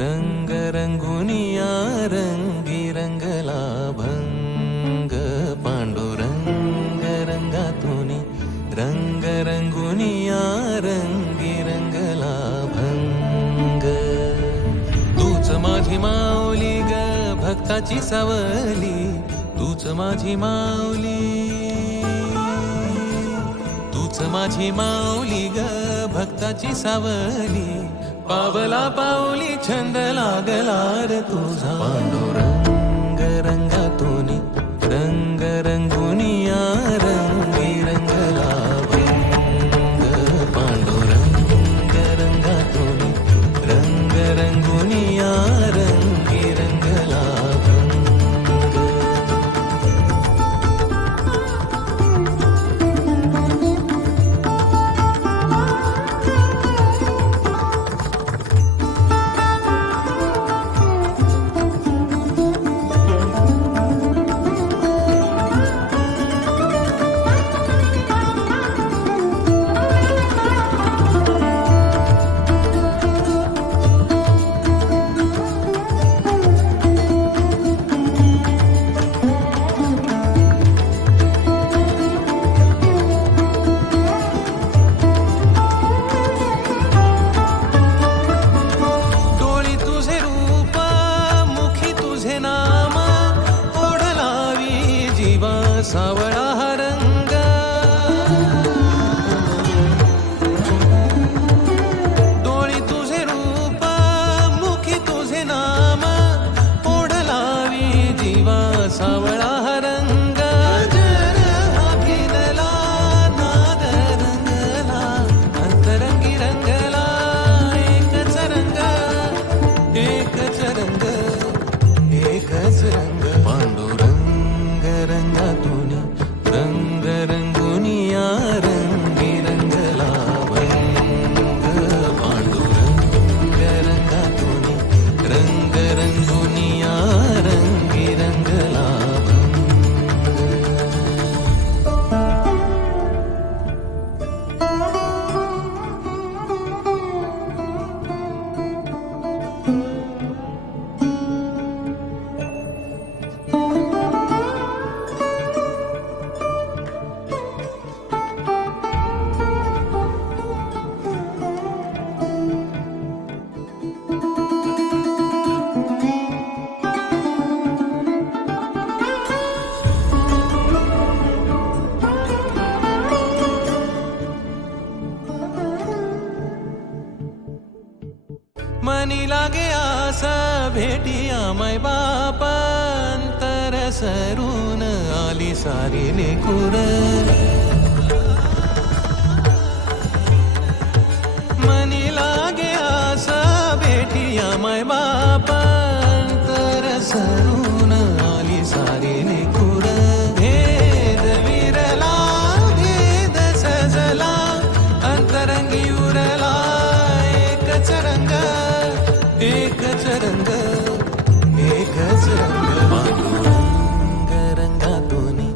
रंग रंगुनिया रंगी रंगला भंग पांडुरंग रंगातुनी रंग रंगुनिया रंगी रंगला भंग तूच माझी माऊली ग भक्ताची सावली तूच माझी माऊली तूच माझी माऊली ग भक्ताची सावली पावला पाऊली छंद लागला रे तुझा पांडुरंग रंगातुनी रंग रंगुनिया रंगी रंगला भंग पांडुरंग रंगातुनी रंग रंगुनिया रंगी रंगला सावळा हा रंग डोळी तुझे रूप मुखी तुझे नाम ओढ लावी जीवा सावळा हा रंग जर अभिनला नाद रंगला अंतरंगी रंगला एकच रंग एकच रंग एकच रंग पांडुरंग रंगातुनी रंग रंगुनिया रंगी रंगला भंग पांडुरंग रंगातुनी रंग रंगुनिया रंगी रंगला मनी लागे आसा भेटिया मै बाप अंतर सरून आली सारी लेकुर मनी लागे आसा भेटिया मै बाप अंतर सरून आली सारी लेकुर भेद विरला भेद सजला अंतरंगी उरला एकच रंग एकच रंग एकच रंग पांडुरंग रंगातुनी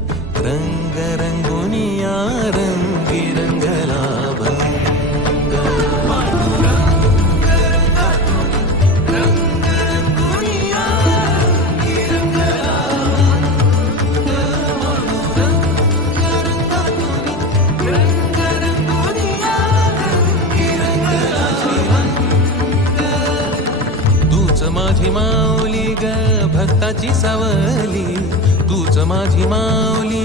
रंग रंगुनिया रंगी रंगला भंग पांडुरंग रंगातुनी रंग रंगुनिया रंगी रंगला भंग पांडुरंग रंगातुनी रंग रंगुनिया रंगी रंगला तूच माझी माऊली ग भक्ताची सावली तूच माझी माऊली